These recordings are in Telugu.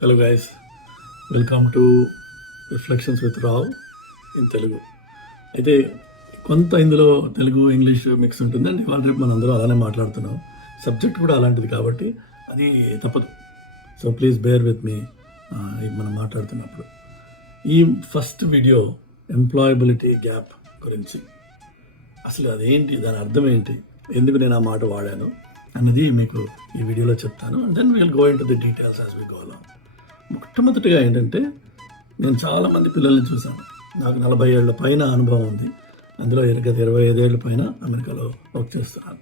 Hello guys welcome to reflections with Rao in Telugu అయితే కొంత ఇందులో తెలుగు ఇంగ్లీష్ మిక్స్ ఉంటుందండి ఇవాళ రేపు మనం అందరూ అలానే మాట్లాడుతున్నాం. సబ్జెక్ట్ కూడా అలాంటిది కాబట్టి అది తప్పదు. So please bear with me మనం మాట్లాడుతున్నప్పుడు. ఈ ఫస్ట్ వీడియో ఎంప్లాయబిలిటీ గ్యాప్ గురించి. అసలు అదేంటి? దాని అర్థం ఏంటి? ఎందుకు నేను ఆ మాట వాడాను? అన్నది మీకు ఈ వీడియోలో చెప్తాను. And then will go into the details as we go మొట్టమొదటిగా ఏంటంటే నేను చాలామంది పిల్లల్ని చూశాను. నాకు నలభై ఏళ్ళ పైన అనుభవం ఉంది. అందులో గత ఇరవై ఐదేళ్ళ పైన అమెరికాలో వర్క్ చేస్తున్నాను.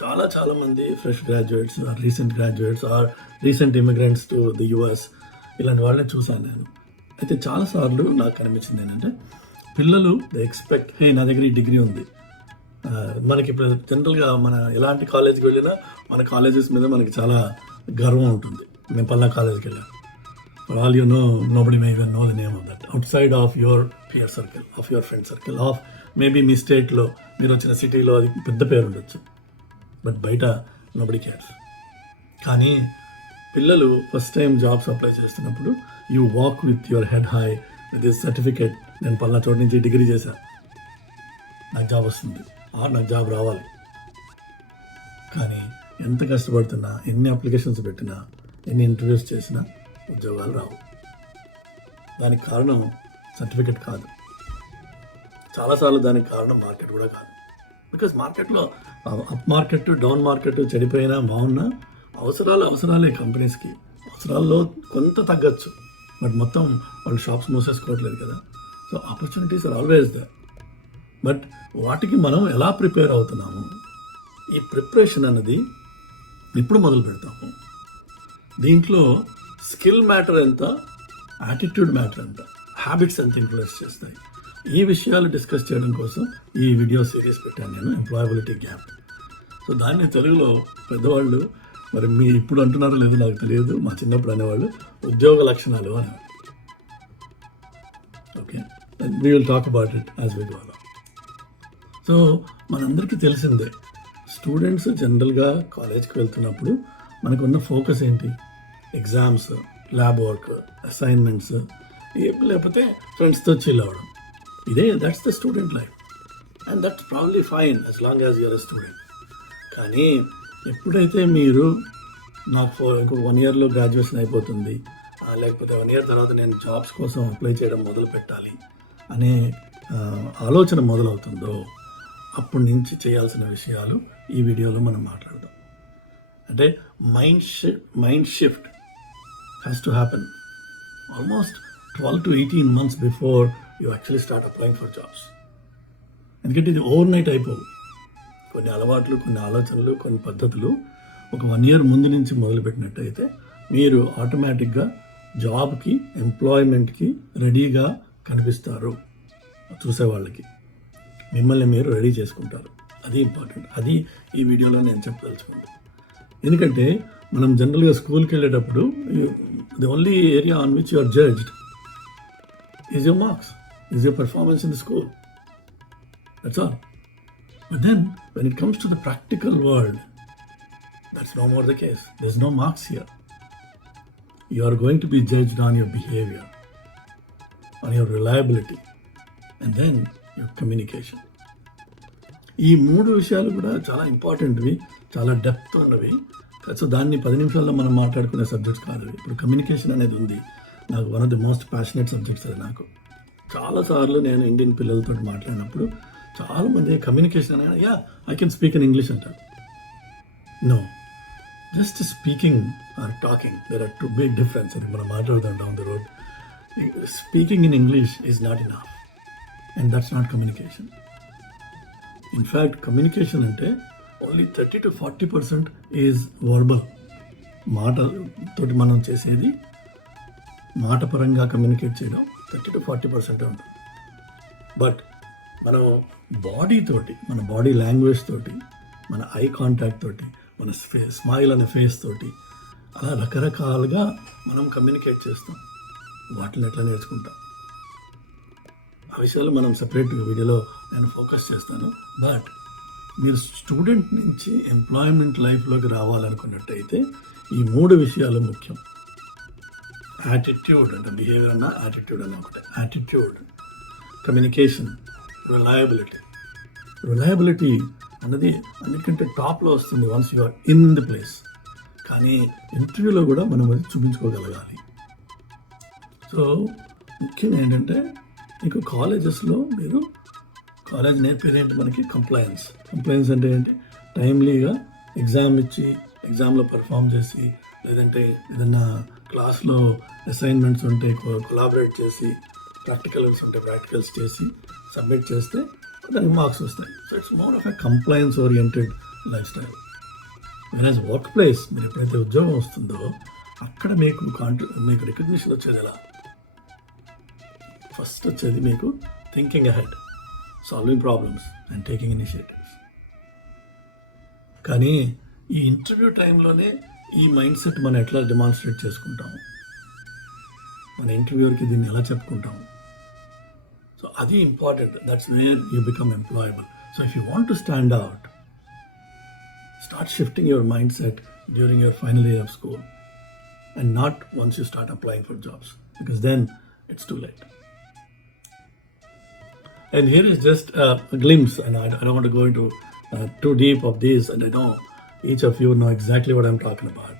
చాలా చాలామంది fresh graduates or recent graduates or recent immigrants to the US. ఇలాంటి వాళ్ళని చూశాను నేను. అయితే చాలాసార్లు నాకు కనిపించింది ఏంటంటే పిల్లలు ద ఎక్స్పెక్ట్ హే నా దగ్గర ఈ డిగ్రీ ఉంది. మనకి ఇప్పుడు జనరల్గా మన ఎలాంటి కాలేజ్కి వెళ్ళినా మన కాలేజెస్ మీద మనకి చాలా గర్వం ఉంటుంది. మేము పల్లా కాలేజ్కి వెళ్ళాను. All you know nobody may even know the name of that outside of your peer circle of your friend circle of maybe మీ స్టేట్లో మీరు వచ్చిన సిటీలో అది పెద్ద పేరు ఉండొచ్చు. బట్ బయట నోబడి కేర్స్ కానీ పిల్లలు ఫస్ట్ టైం జాబ్స్ అప్లై చేస్తున్నప్పుడు you walk with your head high with certificate నేను పల్లా చోటు నుంచి డిగ్రీ చేశాను నాకు జాబ్ వస్తుంది. ఆర్ నాకు జాబ్ రావాలి. కానీ ఎంత కష్టపడుతున్నా ఎన్ని అప్లికేషన్స్ పెట్టినా ఎన్ని ఇంటర్వ్యూస్ చేసినా ఉద్యోగాలు రావు. దానికి కారణం సర్టిఫికెట్ కాదు. చాలాసార్లు దానికి కారణం మార్కెట్ కూడా కాదు. బికాస్ మార్కెట్లో అప్ మార్కెట్ డౌన్ మార్కెట్ చెడిపోయినా బాగున్నా అవసరాలు అవసరాలే కంపెనీస్కి. అవసరాల్లో కొంత తగ్గచ్చు. బట్ మొత్తం వాళ్ళు షాప్స్ మూసేసుకోవట్లేదు కదా. So opportunities are always there. But వాటికి మనం ఎలా ప్రిపేర్ అవుతున్నాము ఈ ప్రిపరేషన్ అన్నది ఇప్పుడు మొదలు పెడతాము దీంట్లో స్కిల్ మ్యాటర్ ఎంత? యాటిట్యూడ్ మ్యాటర్ ఎంత హ్యాబిట్స్ ఎంత ఇన్ఫ్లుయెన్స్ చేస్తాయి? ఈ విషయాలు డిస్కస్ చేయడం కోసం ఈ వీడియో సిరీస్ పెట్టాను నేను ఎంప్లాయబిలిటీ గ్యాప్ సో దాన్ని తెలుగులో పెద్దవాళ్ళు మరి మీ ఇప్పుడు అంటున్నారో లేదో నాకు తెలియదు మా చిన్నప్పుడు అనేవాళ్ళు ఉద్యోగ లక్షణాలు అనేవాళ్ళు okay we will talk about it as we go so మనందరికీ తెలిసిందే స్టూడెంట్స్ జనరల్గా కాలేజ్కి వెళ్తున్నప్పుడు మనకున్న ఫోకస్ ఏంటి? ఎగ్జామ్స్ ల్యాబ్ వర్క్ అసైన్మెంట్స్ లేకపోతే ఫ్రెండ్స్తో చిల్ అవ్వడం. ఇదే that's the student life and that's probably fine as long as you're student కానీ ఎప్పుడైతే మీరు నాకు ఫోర్ ఇంకో వన్ ఇయర్లో గ్రాడ్యుయేషన్ అయిపోతుంది లేకపోతే వన్ ఇయర్ తర్వాత నేను జాబ్స్ కోసం అప్లై చేయడం మొదలు పెట్టాలి అనే ఆలోచన మొదలవుతుందో అప్పటి నుంచి చేయాల్సిన విషయాలు ఈ వీడియోలో మనం మాట్లాడదాం. అంటే mind shift mind shift has to happen almost twelve to eighteen months before you actually start applying for jobs ఎందుకంటే ఇది ఓవర్ నైట్ అయిపోవు. కొన్ని అలవాట్లు కొన్ని ఆలోచనలు కొన్ని పద్ధతులు ఒక వన్ ఇయర్ ముందు నుంచి మొదలుపెట్టినట్టయితే మీరు ఆటోమేటిక్గా జాబ్కి ఎంప్లాయ్మెంట్కి రెడీగా కనిపిస్తారు. చూసేవాళ్ళకి. మిమ్మల్ని మీరు రెడీ చేసుకుంటారు. అది ఇంపార్టెంట్ అది ఈ వీడియోలో నేను చెప్పదలుచుకుంటాను ఎందుకంటే మనం జనరల్గా స్కూల్కి వెళ్ళేటప్పుడు the only area on which your judged is your marks is your performance in the school that's all but then when it comes to the practical world that's no more the case this no marks here you are going to be judged on your behaviour on your reliability and then your communication ఈ మూడు విషయాలు కూడా చాలా ఇంపార్టెంట్వి చాలా డెప్త్ ఉన్నవి. సో దాన్ని పది నిమిషాల్లో మనం మాట్లాడుకునే సబ్జెక్ట్స్ కాదు. ఇప్పుడు కమ్యూనికేషన్ అనేది ఉంది. నాకు one of the most passionate subjects అది నాకు. చాలాసార్లు నేను ఇండియన్ పిల్లలతో మాట్లాడినప్పుడు చాలా మంది కమ్యూనికేషన్ అనేది yeah I can speak in English అంటారు. No just speaking or talking there are two big difference అని మనం మాట్లాడుతాం down the road speaking in English is not in and that's not communication in fact communication అంటే only thirty to forty percent is verbal మాట తోటి మనం చేసేది మాట పరంగా కమ్యూనికేట్ చేయడం థర్టీ టు ఫార్టీ పర్సెంట్ ఉంటుంది. బట్ మనం బాడీ తోటి మన బాడీ లాంగ్వేజ్ తోటి మన ఐ కాంటాక్ట్ తోటి మన స్మైల్ అనే ఫేస్ తోటి అలా రకరకాలుగా మనం కమ్యూనికేట్ చేస్తాం. వాటిని ఎట్లా నేర్చుకుంటాం? ఆ విషయాలు మనం సపరేట్ వీడియోలో నేను ఫోకస్ చేస్తాను. బట్ మీరు స్టూడెంట్ నుంచి ఎంప్లాయ్మెంట్ లైఫ్లోకి రావాలనుకున్నట్టయితే ఈ మూడు విషయాలు ముఖ్యం. యాటిట్యూడ్ అంటే బిహేవియర్ అన్న యాటిట్యూడ్ అన్న ఒకటి. యాటిట్యూడ్ కమ్యూనికేషన్ రిలయబిలిటీ రిలయబిలిటీ అన్నది అన్నిటికంటే టాప్లో వస్తుంది once you are in the place కానీ ఇంటర్వ్యూలో కూడా మనం అది చూపించుకోగలగాలి. సో ముఖ్యం ఏంటంటే మీకు కాలేజెస్లో మీరు కాలేజ్ నేర్పేది ఏంటి మనకి? కంప్లయన్స్ కంప్లయన్స్ అంటే ఏంటి? టైమ్లీగా ఎగ్జామ్ ఇచ్చి ఎగ్జామ్లో పర్ఫామ్ చేసి లేదంటే ఏదన్నా క్లాస్లో అసైన్మెంట్స్ ఉంటే కొలాబరేట్ చేసి ప్రాక్టికల్స్ ఉంటే ప్రాక్టికల్స్ చేసి సబ్మిట్ చేస్తే దానికి మార్క్స్ వస్తాయి. So it's more of a compliance oriented lifestyle versus workplace మీరు ఎప్పుడైతే ఉద్యోగం వస్తుందో అక్కడ మీకు కాంట్రి మీకు రికగ్నిషన్ వచ్చేది ఎలా? ఫస్ట్ వచ్చేది మీకు thinking ahead solving problems and taking initiatives కానీ ఈ ఇంటర్వ్యూ టైంలోనే ఈ మైండ్ సెట్ మనం ఎట్లా డెమాన్స్ట్రేట్ చేసుకుంటాము? మన ఇంటర్వ్యూర్కి దీన్ని ఎలా చెప్పుకుంటాము? సో అది important that's where you become employable so if you want to stand out start shifting your mindset during your final year of school and not once you start applying for jobs because then it's too late. And here is just a, glimpse and I, don't want to go into uh, too deep of these and i know each of you know exactly what i'm talking about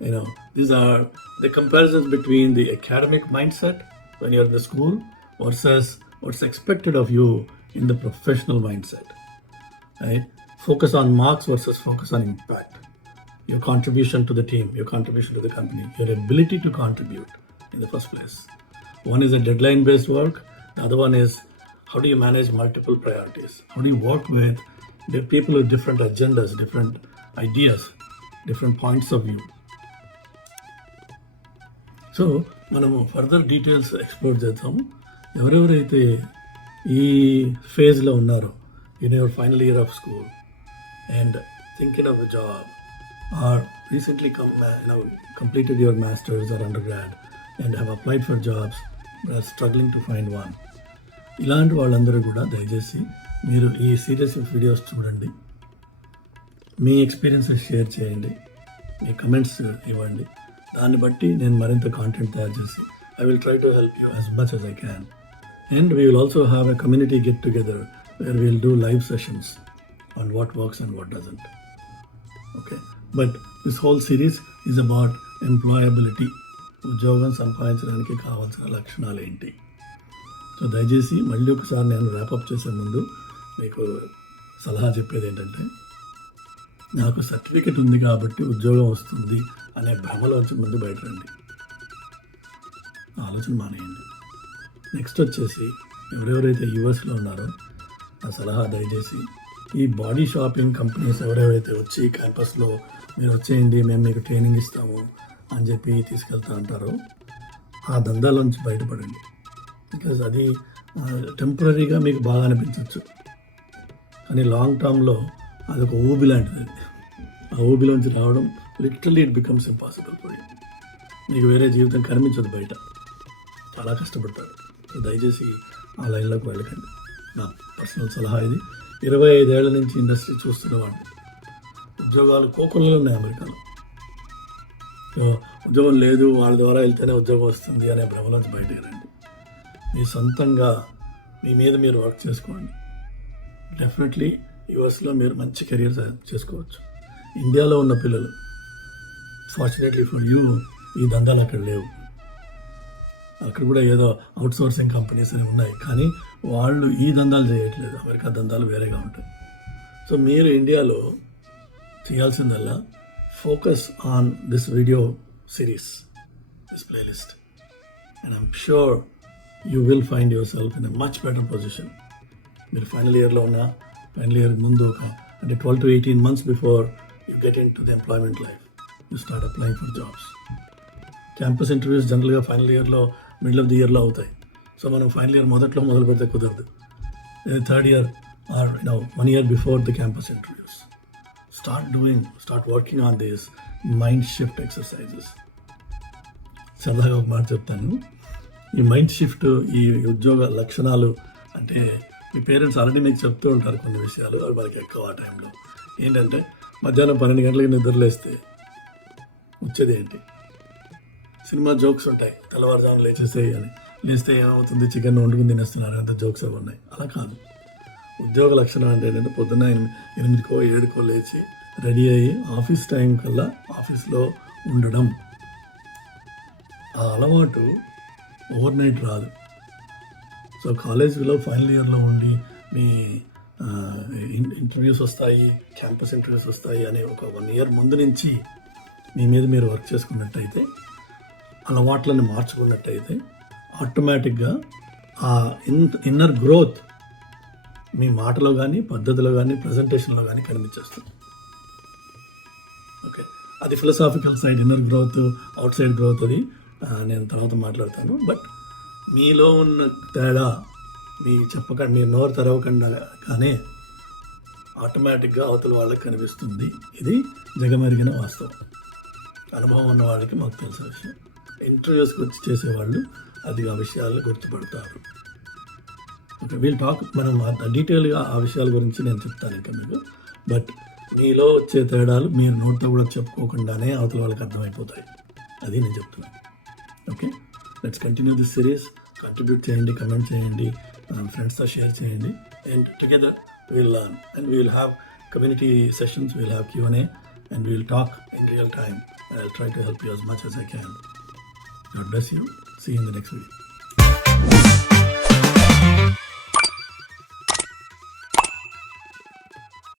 you know these are the comparisons between the academic mindset when you're in the school versus what's expected of you in the professional mindset right? Focus on marks versus focus on impact. Your contribution to the team, your contribution to the company, your ability to contribute in the first place. One is a deadline based work, the other one is how do you manage multiple priorities? How do you work with the people with different agendas, different ideas, different points of view? So మనము ఫర్దర్ డీటెయిల్స్ ఎక్స్ప్లోర్ చేద్దాము ఎవరెవరైతే ఈ ఫేజ్లో ఉన్నారో in your final year of school and thinking of a job or recently come you know, completed your masters or undergrad and have applied for jobs but are struggling to find one ఇలాంటి వాళ్ళందరూ కూడా దయచేసి మీరు ఈ సీరియస్ వీడియోస్ చూడండి. మీ ఎక్స్పీరియన్సెస్ షేర్ చేయండి. మీ కమెంట్స్ ఇవ్వండి. దాన్ని బట్టి నేను మరింత కాంటెంట్ తయారు చేసి I will try to help you as much as I can and we will also have a community get together where will do live sessions on what works and what doesn't okay but this whole series is about employability ఉద్యోగం సంపాదించడానికి కావాల్సిన లక్షణాలు ఏంటి? సో దయచేసి మళ్ళీ ఒకసారి నేను ర్యాపప్ చేసే ముందు మీకు సలహా చెప్పేది ఏంటంటే నాకు సర్టిఫికెట్ ఉంది కాబట్టి ఉద్యోగం వస్తుంది అనే భ్రమలోంచి ముందు బయటరండి. ఆలోచన మానేయండి. నెక్స్ట్ వచ్చేసి ఎవరెవరైతే యూఎస్లో ఉన్నారో ఆ సలహా దయచేసి ఈ బాడీ షాపింగ్ కంపెనీస్ ఎవరెవరైతే వచ్చి క్యాంపస్లో మీరు వచ్చేయండి మేము మీకు ట్రైనింగ్ ఇస్తాము అని చెప్పి తీసుకెళ్తా అంటారో ఆ దందాలోంచి బయటపడండి. బికాజ్ అది టెంపరీగా మీకు బాగా అనిపించవచ్చు కానీ లాంగ్ టర్మ్లో అది ఒక ఊబి లాంటిది. ఆ ఊబిలోంచి రావడం literally it becomes impossible for you మీకు వేరే జీవితం కనిపించదు బయట. చాలా కష్టపడతారు. దయచేసి ఆ లైన్లోకి వెళ్ళకండి. నా పర్సనల్ సలహా ఇది. ఇరవై ఐదేళ్ళ నుంచి ఇండస్ట్రీ చూస్తున్నవాడిని ఉద్యోగాలు కోకొల్లే ఉన్నాయి అమెరికాలో. ఉద్యోగం లేదు వాళ్ళ ద్వారా వెళ్తేనే ఉద్యోగం వస్తుంది అనే భ్రమలోంచి బయటకు రండి. మీ సొంతంగా మీ మీద మీరు వర్క్ చేసుకోండి. డెఫినెట్లీ యుఎస్లో మీరు మంచి కెరీర్ చేసుకోవచ్చు. ఇండియాలో ఉన్న పిల్లలు ఫార్చునేట్లీ ఫర్ యూ ఈ దందాలు అక్కడ లేవు. అక్కడ కూడా ఏదో అవుట్సోర్సింగ్ కంపెనీస్ అని ఉన్నాయి. కానీ వాళ్ళు ఈ దందాలు చేయట్లేదు. అమెరికా దందాలు వేరేగా ఉంటాయి. సో మీరు ఇండియాలో చేయాల్సిందల్లా focus on this video series this playlist and I'm sure you will find yourself in a much better position మీరు ఫైనల్ ఇయర్లో ఉన్న ఫైనల్ ఇయర్ ముందు ఒక అంటే twelve to eighteen months before you get into the employment life you start applying for jobs campus interviews జనరల్గా ఫైనల్ ఇయర్లో మిడిల్ ఆఫ్ ది ఇయర్లో అవుతాయి సో మనం ఫైనల్ ఇయర్ మొదట్లో మొదలు పెడితే కుదరదు third year or no one year before the campus interviews start doing start working on this mind shift exercises సరదాగా ఒక మాట చెప్తాను ఈ మైండ్ షిఫ్ట్ ఈ ఉద్యోగ లక్షణాలు అంటే మీ పేరెంట్స్ ఆల్రెడీ మీకు చెప్తూ ఉంటారు కొన్ని విషయాలు అవి మనకి ఎక్కువ ఆ టైంలో. ఏంటంటే మధ్యాహ్నం పన్నెండు గంటలకి నిద్రలేస్తే వచ్చేది ఏంటి సినిమా జోక్స్ ఉంటాయి తెల్లవారుజామున లేచేసేయి అని. లేస్తే ఏమవుతుంది? చికెన్ వండుకుని తినేస్తున్నారు అంత జోక్స్ అవి ఉన్నాయి. అలా కాదు. ఉద్యోగ లక్షణం అంటే ఏంటంటే పొద్దున్న ఎనిమిది ఎనిమిదికో ఏడుకో లేచి రెడీ అయ్యి ఆఫీస్ టైం కల్లా ఆఫీస్లో ఉండడం. ఆ అలవాటు ఓవర్ నైట్ రాదు. సో కాలేజీలో ఫైనల్ ఇయర్లో ఉండి మీ ఇన్- ఇంటర్వ్యూస్ వస్తాయి క్యాంపస్ ఇంటర్వ్యూస్ వస్తాయి అనే ఒక వన్ ఇయర్ ముందు నుంచి మీ మీద మీరు వర్క్ చేసుకున్నట్టయితే అలవాట్లను మార్చుకున్నట్టయితే ఆటోమేటిక్గా ఆ ఇన్ ఇన్నర్ గ్రోత్ మీ మాటలో కానీ పద్ధతిలో కానీ ప్రజెంటేషన్లో కానీ కనిపించేస్తుంది. ఓకే. అది philosophical side inner growth outside growth అది నేను తర్వాత మాట్లాడతాను. బట్ మీలో ఉన్న తేడా మీ చెప్పకుండా మీరు నోరు తెరవకుండా కానీ ఆటోమేటిక్గా అవతల వాళ్ళకి కనిపిస్తుంది. ఇది జగమెరిగిన వాస్తవం. అనుభవం ఉన్న వాళ్ళకి మాకు తెలిసిన విషయం. ఇంటర్వ్యూస్కి వచ్చి చేసేవాళ్ళు అది ఆ విషయాలను గుర్తుపడతారు. ఓకే వీళ్ళు టాక్ మనం అంత డీటెయిల్గా ఆ విషయాల గురించి నేను చెప్తాను ఇంకా మీకు. బట్ మీలో వచ్చే తేడాలు మీరు నోటితో కూడా చెప్పుకోకుండానే అవతల వాళ్ళకి అర్థమైపోతాయి. అది నేను చెప్తున్నాను. Okay let's continue this series contribute చేయండి కమెంట్ చేయండి ఫ్రెండ్స్తో షేర్ చేయండి and together will learn and we will have community sessions will have QnA and we will talk in real time I try to help you as much as I can. God bless you. See you in the next video.